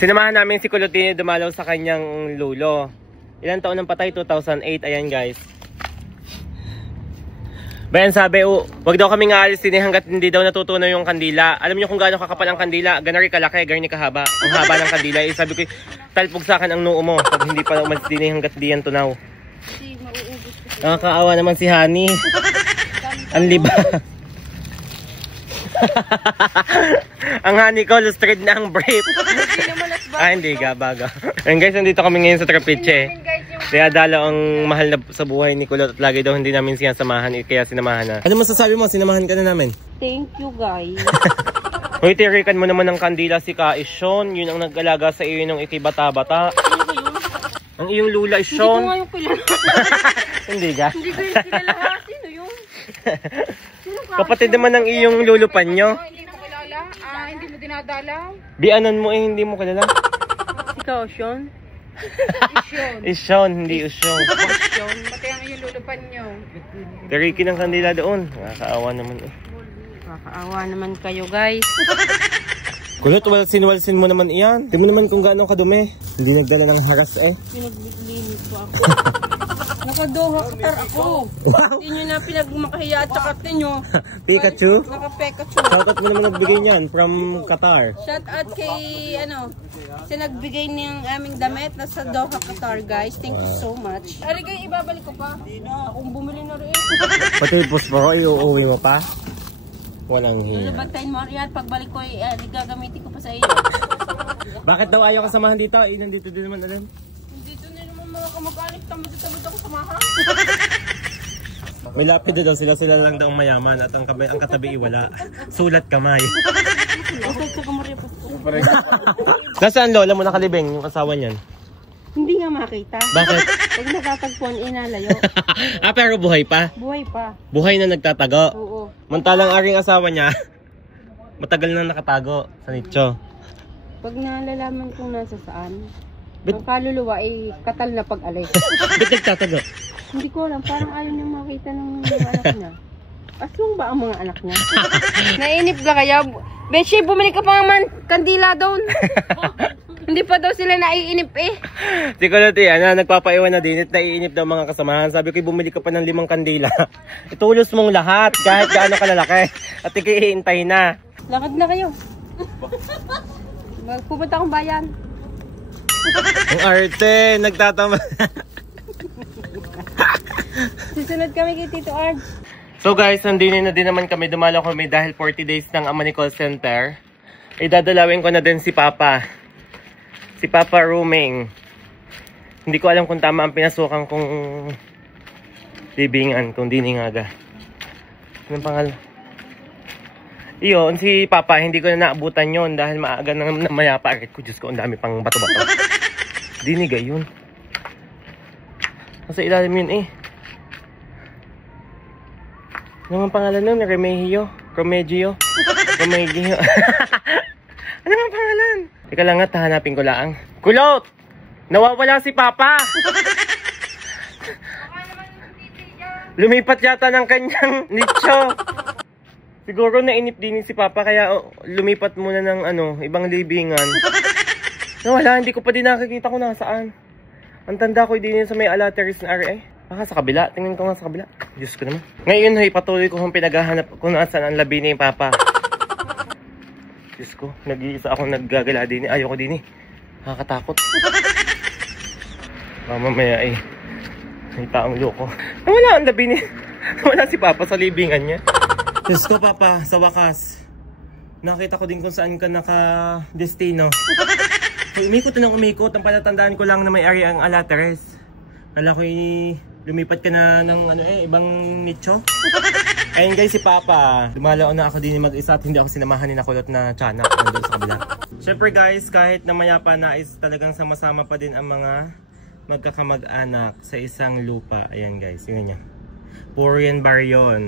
Sinamahan namin si Kulot dumalaw sa kanyang lulo. Ilang taon nang patay? 2008. Ayan guys. Bayan sabi, wag daw kaming aalis din hanggat hindi daw natutunaw yung kandila. Alam niyo kung gaano kakapal ang kandila? Ganari kalaki, ganyan kahaba. Ang haba ng kandila. Sabi ko, talpog sa akin ang noo mo pag hindi pa umalis din hanggat di yan tunaw. Nakakaawa naman si Honey. Ang liba. Ang Honey ko, lustred na ang brief. Hindi ka, baga. And guys, nandito kami ngayon sa Trapiche. Kaya dalaw ang mahal na sa buhay ni Kulot at lagi daw hindi namin siya samahan, kaya sinamahan na. Ano masasabi mo? Sinamahan ka na namin. Thank you guys. Hoy, tirikan mo naman ng kandila si Kaishon. Yun ang nag-alaga sa iyo nung ikibata-bata. Ang iyong lula is Sean. Hindi ko nga yung kilala. Hindi ka? Hindi ko yung kilala. Sino yun? Kapatid naman ng iyong lulupan nyo. Hindi mo kilala? Hindi mo dinadalaw? Bianan mo hindi mo kilala. Ikaw, Sean? Isyon, hindi Usyon. Sean, pati ang iyong lulupan nyo. Tirikin ng kandila doon. Nakakaawa naman eh. Nakakaawa naman kayo guys. Kulot, sinwalsin mo naman iyan. Hindi mo naman kung gaano kadumi. Hindi nagdala ng haras eh. Pinaglinis ko ako. Nakadoha katar ako. Hindi nyo na pinagmakahiya at saka tinyo. Pikachu? Naka-Pikachu. Shoutout mo naman nagbigay niyan from Qatar. Shout out kay sa nagbigay niyang aming damit na sa Doha, Qatar guys. Thank you so much. Ari kayo, ibabalik ko pa. Akong bumili na rin. Pati posporo, iuuwi mo pa? Walang hiya. Lalabantayin mo riyan. Pagbalik ko, gagamitin ko pa sa iyo. Bakit daw ayaw kasamahan dito? Nandito din naman alam. Dito na naman mga kamag-anak. Tamad-tamad ako samahan. May lapid daw sila lang daw ang mayaman at ang katabi wala. Sulat kamay. Okay, sa kamorya pa. Nasaan lola mo nakalibing yung asawa niyan? Hindi nga makita. Bakit? Pag natatagpuan, inalayo. Pero buhay pa? Buhay pa. Buhay na nagtatago? Oo. Mantalang aring asawa niya, matagal na nakatago sa nicho. Pag nalalaman kung nasa saan, ang kaluluwa ay katal na pag-alis. Ba't nagtatago? Hindi ko alam, parang ayaw niya makita ng mga anak niya. Aswang ba ang mga anak niya? Nainip ka kaya? Beshi, bumili ka pa naman kandila doon. Hindi pa daw sila naiinip eh. Si Kulot nagpapaiwan na din at naiinip daw mga kasamahan. Sabi ko, bumili ka pa ng 5 kandila. Itulos mong lahat kahit gaano kalalaki. At ikihiintay na. Lakad na kayo. Pupunta akong bayan. Ang arte, nagtatama. Susunod kami kay Tito Ard. So guys, nandinin na din naman kami. Dumalaw kami dahil 40 days ng Amani Call Center. Idadalawin ko na din si Papa. Si Papa Rooming. Hindi ko alam kung tama ang pinasukan kong libingan, kung diningaga. Anong pangalan? Iyon, si Papa, hindi ko na naabutan yon dahil maaga na mayapa. Ko, Diyos ko, ang dami pang bato-bato. Diniga yun. Nasa ilalim yun eh. Ano ang pangalan nun? Remigio? Remigio? Remigio? Ano ang pangalan? Teka lang nga, hahanapin ko lang. Kulot! Nawawala si Papa! Lumipat yata ng kanyang nicho. Siguro nainip din si Papa kaya lumipat muna ng ibang libingan. Nawala, hindi ko pa din nakikita kung nasaan. Ang tanda ko din sa may Alateris na RA. Baka sa kabila, tingnan ko nga sa kabila. Diyos ko naman. Ngayon patuloy ko kung pinaghahanap kung nasaan ang labi ni Papa. Diyos ko, nag-iisa akong naggagala din. Ayoko din nakakatakot. Mamaya may taong loko. Nawala ang labi ni. Nawala si Papa sa libingan niya. Diyos ko, Papa, sa wakas. Nakita ko din kung saan ka naka-destino. Umikot na ng umikot. Ang palatandaan ko lang na may area ang Alateres. Kala ko lumipat ka na ng ibang nicho. Ayun guys, si Papa. Dumalaw na ako din mag-isa at hindi ako sinamahan ni Kulot na tiyanak nandun sa kabila. Siyempre guys, kahit na mayapa na is talagang sama-sama pa din ang mga magkakamag-anak sa isang lupa. Ayan guys, yun niya. Puro yan bar yun.